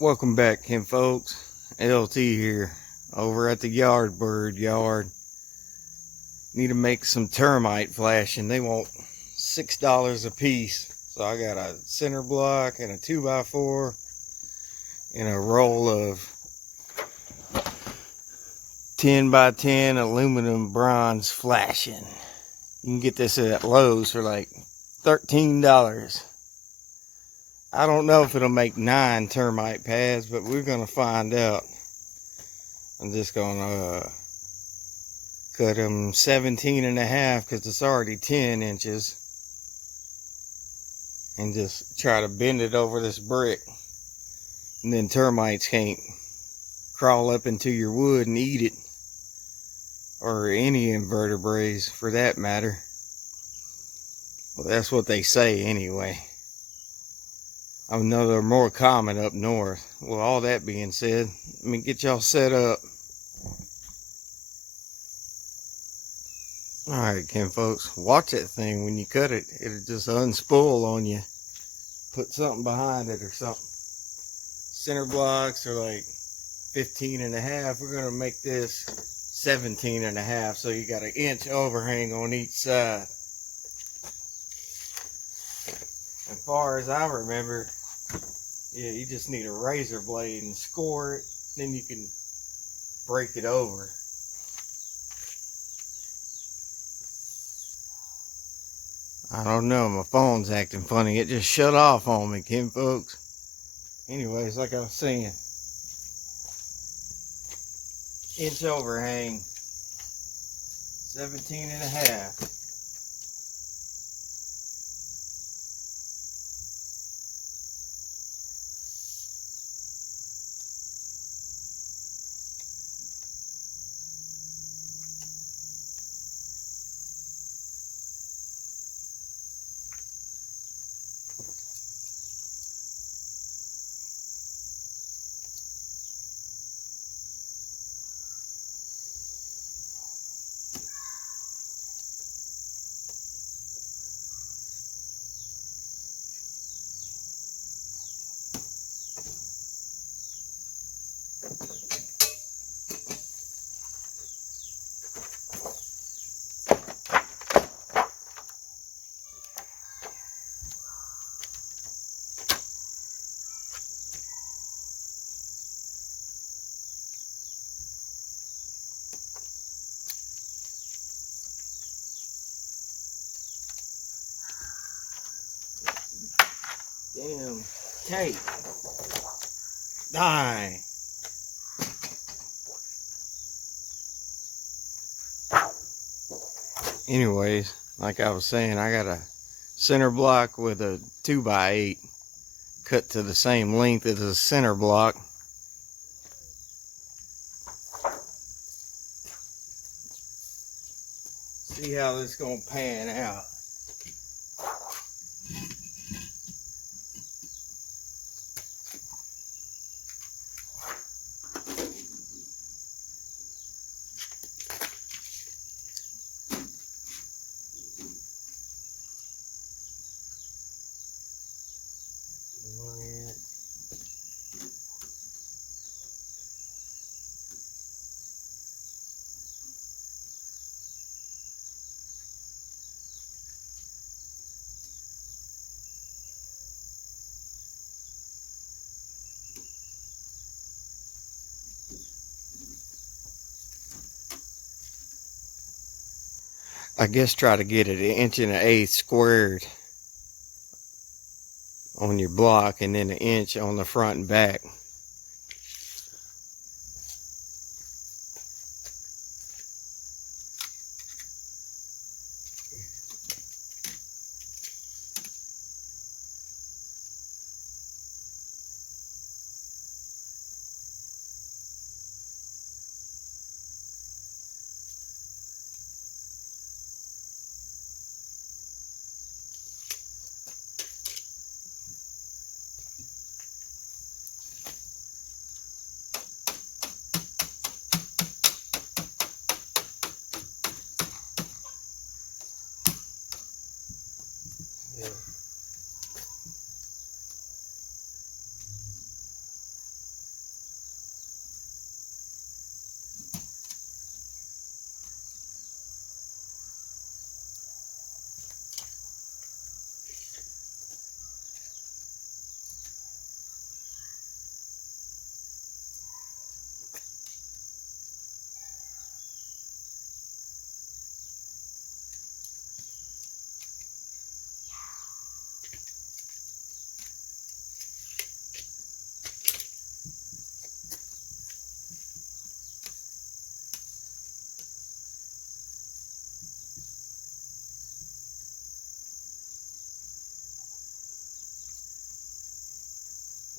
Welcome back, Kim folks. LT here, over at the Yardbird yard. Need to make some termite flashing. They want $6 a piece. So I got a center block and a 2x4 and a roll of 10x10 aluminum bronze flashing. You can get this at Lowe's for like $13. I don't know if it'll make 9 termite pads, but we're gonna find out. I'm just gonna cut them 17.5 because it's already 10 inches, and just try to bend it over this brick, and then termites can't crawl up into your wood and eat it, or any invertebrates for that matter. Well, that's what they say anyway. I know they're more common up north. Well, all that being said, let me get y'all set up. Alright, Kim folks, watch that thing when you cut it. It'll just unspool on you. Put something behind it or something. Center blocks are like 15.5. We're gonna make this 17.5, so you got an inch overhang on each side. As far as I remember, yeah, you just need a razor blade and score it, then you can break it over. I don't know, my phone's acting funny. It just shut off on me, Kim folks. Anyways, like I was saying, inch overhang, 17.5. Damn tape. Die. Anyways, like I was saying, I got a center block with a 2x8 cut to the same length as the center block. See how this is gonna pan out. I guess try to get it 1.1/8 squared on your block, and then 1 inch on the front and back.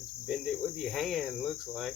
Just bend it with your hand, looks like.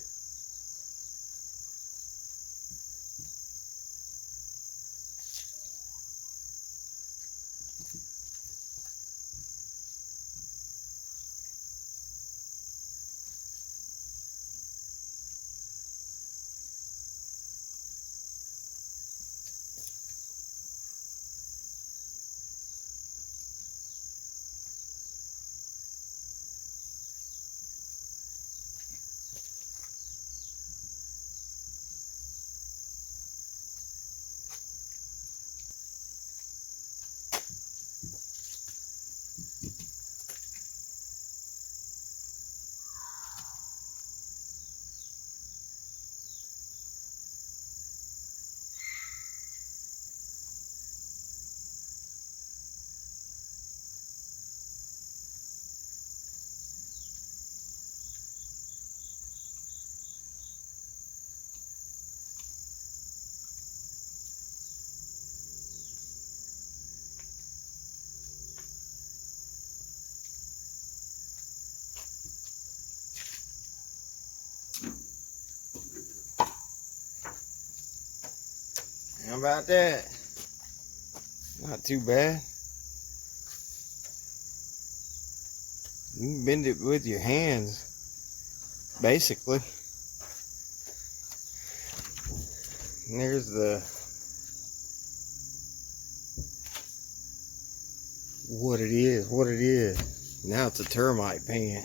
How about that? Not too bad. You can bend it with your hands, basically. And there's what it is. Now it's a termite pan.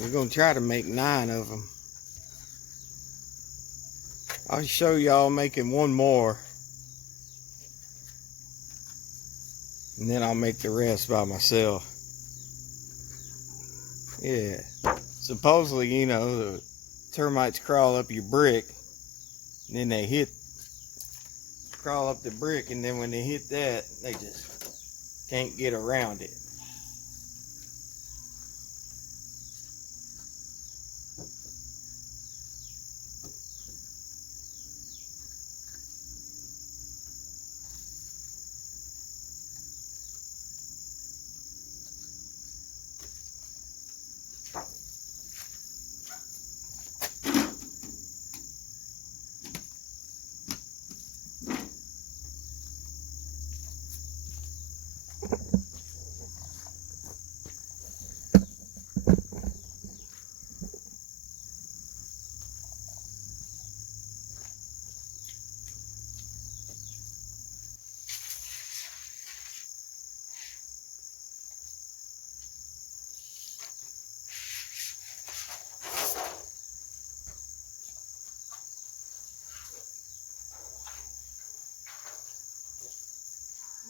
We're gonna try to make 9 of them. I'll show y'all making one more, and then I'll make the rest by myself. Yeah, supposedly, you know, the termites crawl up your brick, and then they crawl up the brick, and then when they hit that, they just can't get around it.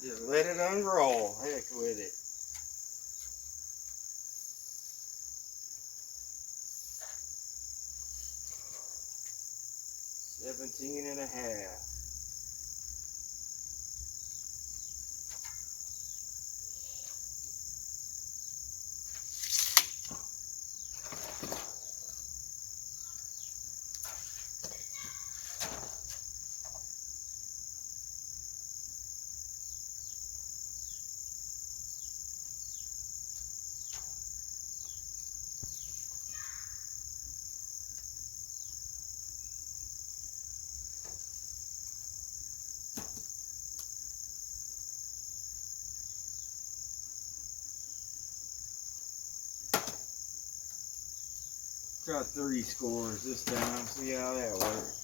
Just let it unroll. Heck with it. $17.50. Try 3 scores this time, see how that works.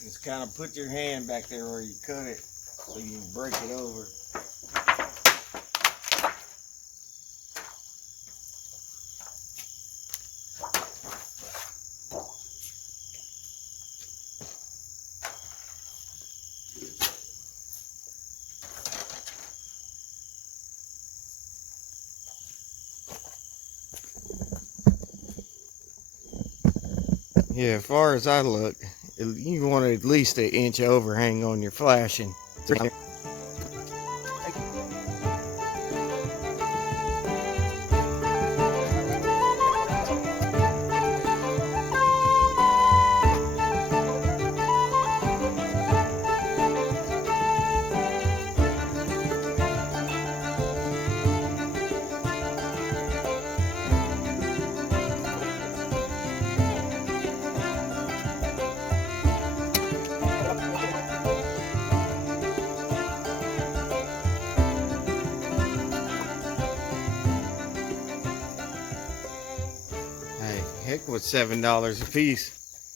Just kind of put your hand back there where you cut it so you can break it over. Yeah, as far as I look, you want at least 1 inch overhang on your flashing. with $7 a piece.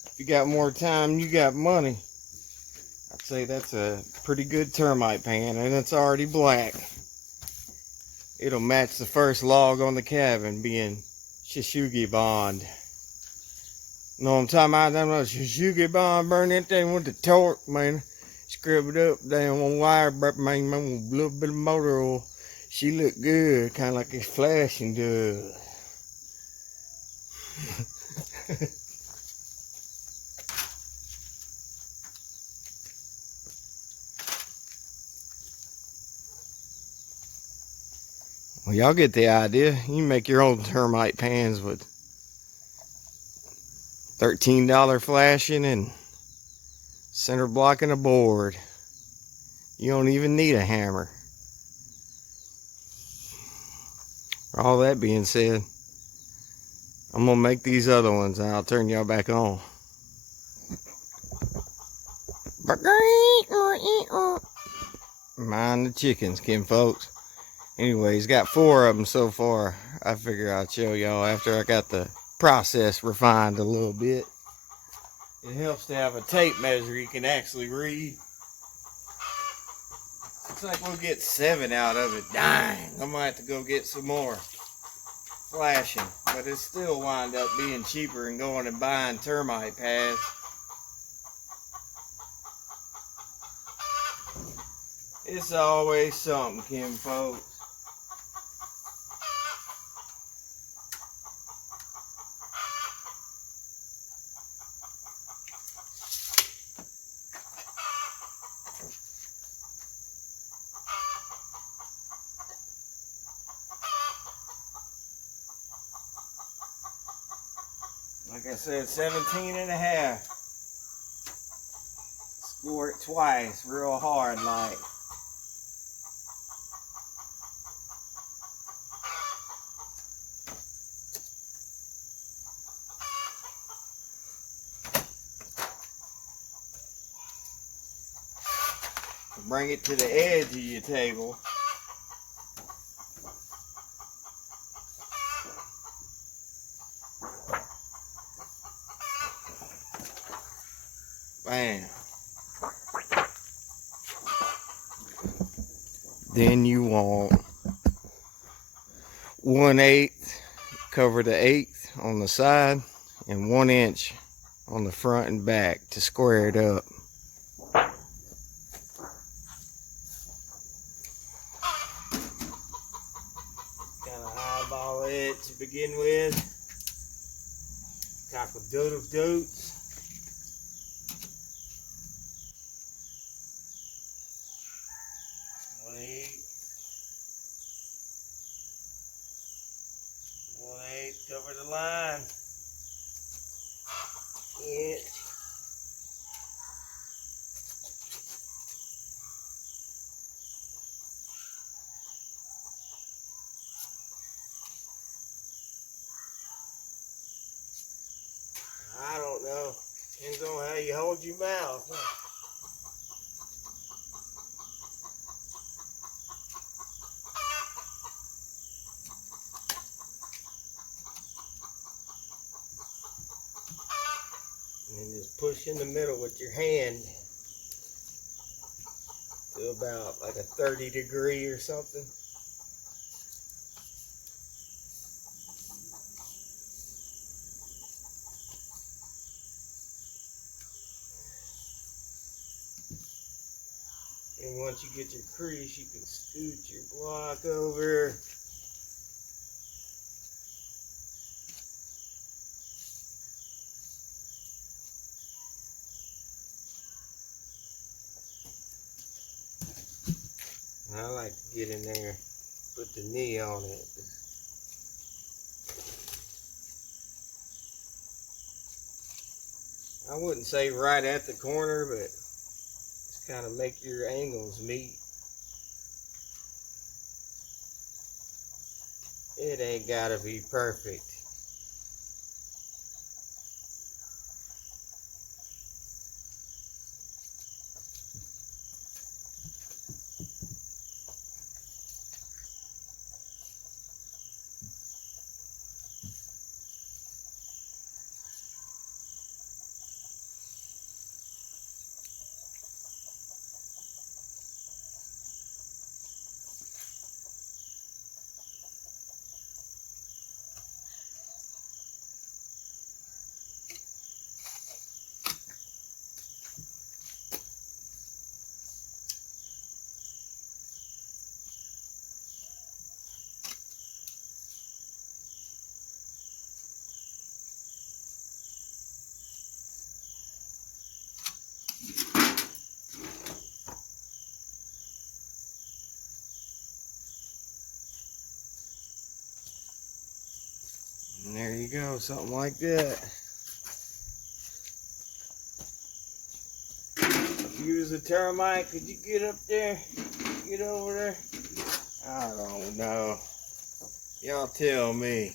If you got more time, you got money. I'd say that's a pretty good termite pan, and it's already black. It'll match the first log on the cabin, being Shishugi bond. Know what I'm talking about? That was Shishugi bond. Burn that thing with the torch, man. Scrub it up down on wire, man, with a little bit of motor oil. She looked good, kind of like it's flashing does. Well, y'all get the idea. You can make your own termite pans with $13 flashing and center blocking a board. You don't even need a hammer. All that being said, I'm gonna make these other ones and I'll turn y'all back on. Mind the chickens, Kim folks. Anyways, got 4 of them so far. I figure I'll show y'all after I got the process refined a little bit. It helps to have a tape measure you can actually read. Looks like we'll get 7 out of it. Dang, I might have to go get some more flashing. But it still wind up being cheaper than going and buying termite pads. It's always something, Kim folks. Like I said, 17 and a half. Score it twice, real hard like. Bring it to the edge of your table. Bam. Then you want 1/8, cover the 1/8 on the side, and 1 inch on the front and back to square it up. Kind of eyeball it to begin with. Cock-a-doodle-doots. Cover the line. Inch. I don't know. Depends on how you hold your mouth. Huh? And just push in the middle with your hand to about like a 30 degree or something. And once you get your crease, you can scoot your block over. I like to get in there, put the knee on it. I wouldn't say right at the corner, but just kind of make your angles meet. It ain't gotta be perfect. There you go, something like that. If you was a termite, could you get up there? Get over there? I don't know. Y'all tell me.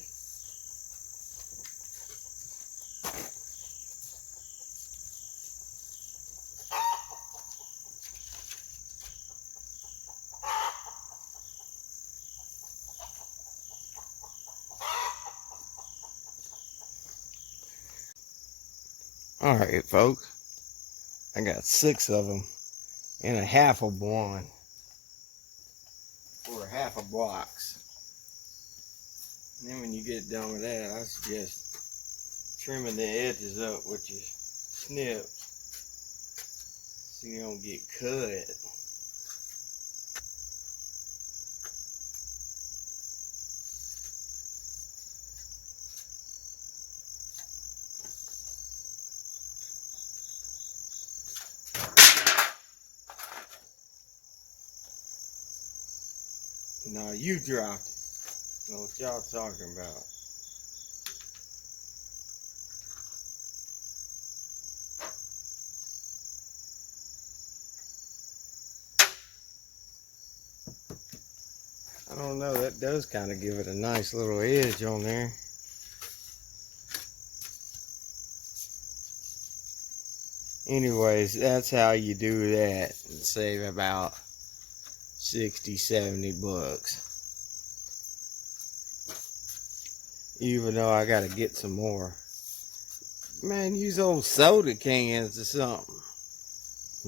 Alright, folks. I got 6 of them in a half of one. Or half a box. And then when you get done with that, I suggest trimming the edges up with your snip so you don't get cut. Now you dropped it. Know what y'all talking about. I don't know, that does kind of give it a nice little edge on there. Anyways, that's how you do that and save about 60-70 bucks. Even though I gotta get some more. Man, use old soda cans or something.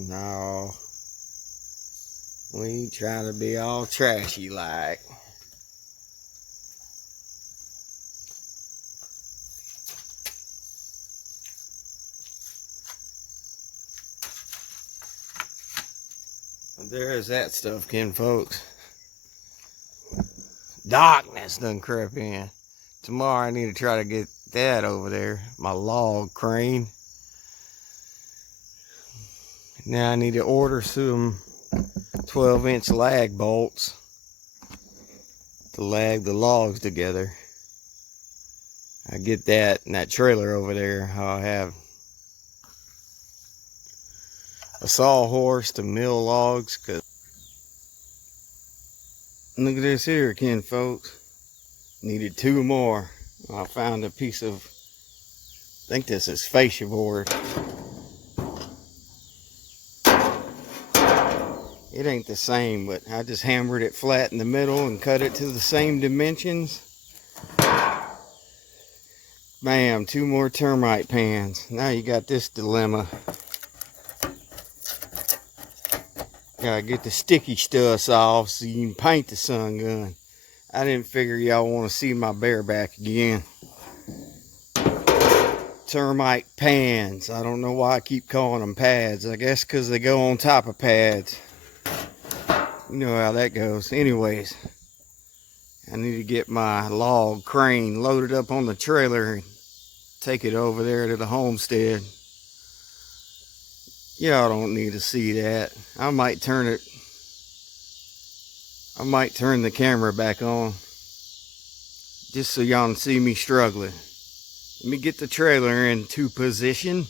No. We ain't trying to be all trashy like. There's that stuff, kin folks. Darkness done crept in. Tomorrow I need to try to get that over there. My log crane. Now I need to order some 12-inch lag bolts to lag the logs together. I get that in that trailer over there. I'll have a sawhorse to mill logs. Cause look at this here, kin folks. Needed 2 more. I found a piece of, I think this is fascia board. It ain't the same, but I just hammered it flat in the middle and cut it to the same dimensions. Bam, 2 more termite pans. Now you got this dilemma. Gotta get the sticky stuff off so you can paint the sun gun. I didn't figure y'all want to see my bareback again. Termite pans. I don't know why I keep calling them pads. I guess because they go on top of pads. You know how that goes. Anyways, I need to get my log crane loaded up on the trailer and take it over there to the homestead. Y'all don't need to see that. I might turn the camera back on just so y'all can see me struggling. Let me get the trailer into position.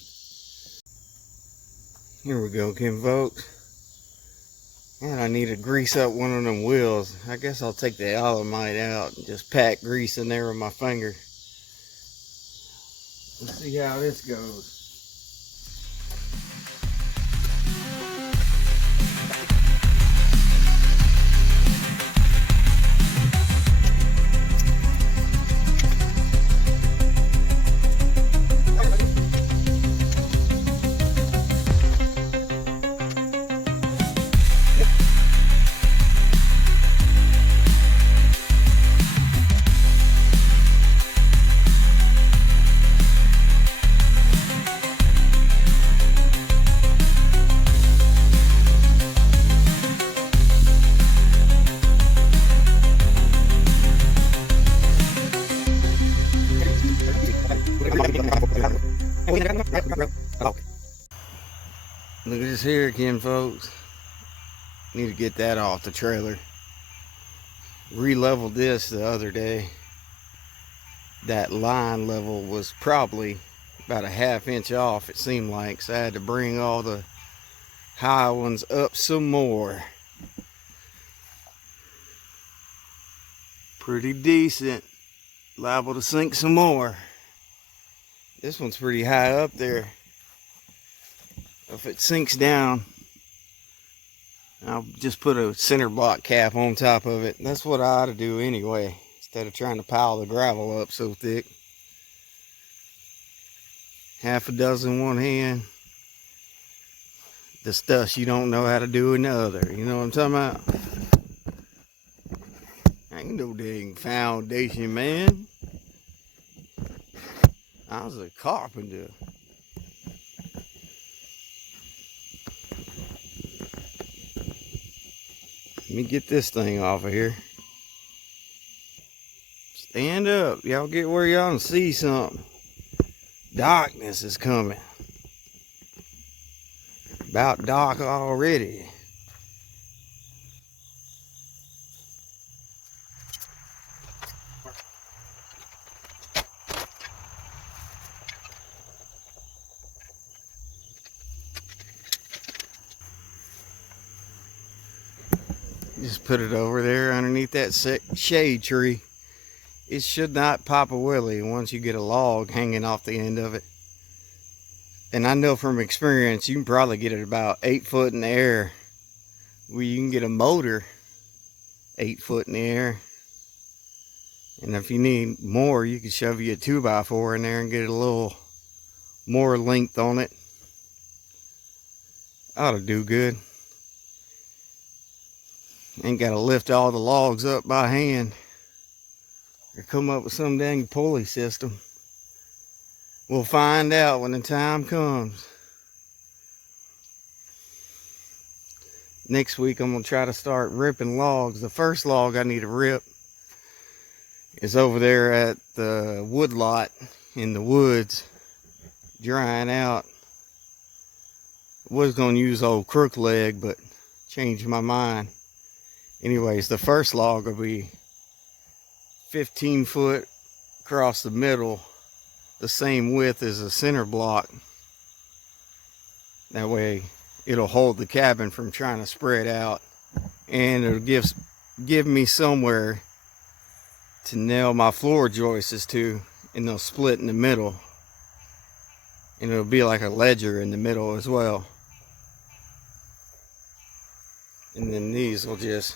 Here we go, kin folks. And I need to grease up one of them wheels. I guess I'll take the alamite out and just pack grease in there with my finger. Let's see how this goes. Look at this here again, folks. Need to get that off the trailer. Re-leveled this the other day. that line level was probably about a ½ inch off, it seemed like, so I had to bring all the high ones up some more. Pretty decent. Liable to sink some more. This one's pretty high up there. If it sinks down, I'll just put a center block cap on top of it. That's what I ought to do anyway, instead of trying to pile the gravel up so thick. Half a dozen one hand, the stuff you don't know how to do in the other. You know what I'm talking about? Ain't no dang foundation, man. I was a carpenter. Let me get this thing off of here. Stand up. Y'all get where y'all can see something. Darkness is coming. About dark already. Just put it over there underneath that shade tree. It should not pop a willy once you get a log hanging off the end of it. And I know from experience, you can probably get it about 8 foot in the air, where you can get a motor 8 foot in the air. And if you need more, you can shove you a 2x4 in there and get a little more length on it. Ought to do good. Ain't got to lift all the logs up by hand or come up with some dang pulley system. We'll find out when the time comes. Next week I'm going to try to start ripping logs. The first log I need to rip is over there at the wood lot in the woods, drying out. Was going to use old crook leg, but changed my mind. Anyways, the first log will be 15 foot across the middle, the same width as a center block. That way it'll hold the cabin from trying to spread out, and it'll give me somewhere to nail my floor joists to, and they'll split in the middle, and it'll be like a ledger in the middle as well. And then these will just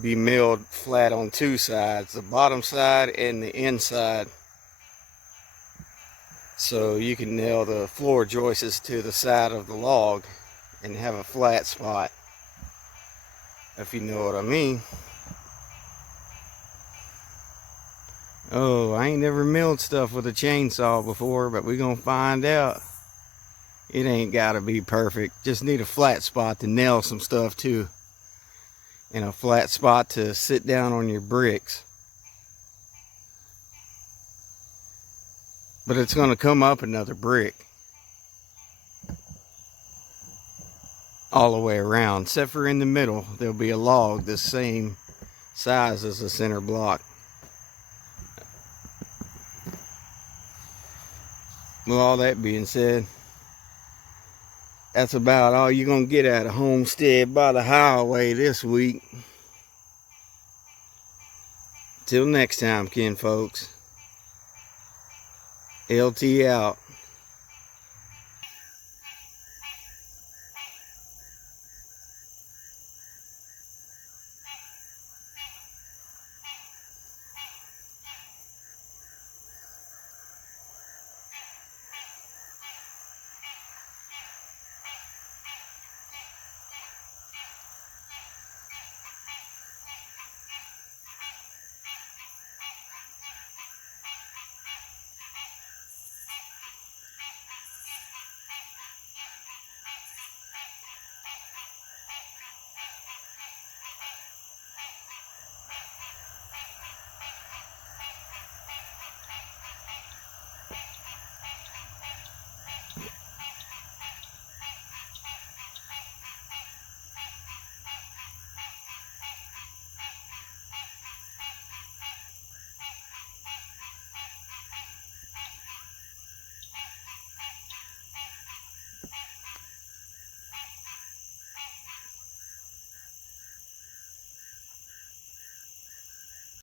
be milled flat on two sides, the bottom side and the inside, so you can nail the floor joists to the side of the log and have a flat spot, if you know what I mean. Oh, I ain't never milled stuff with a chainsaw before, but we're gonna find out. It ain't gotta be perfect, just need a flat spot to nail some stuff to, and a flat spot to sit down on your bricks. But it's going to come up another brick all the way around, except for in the middle there'll be a log the same size as the center block. With all that being said, that's about all you're going to get at a homestead by the highway this week. Till next time, kin folks. LT out.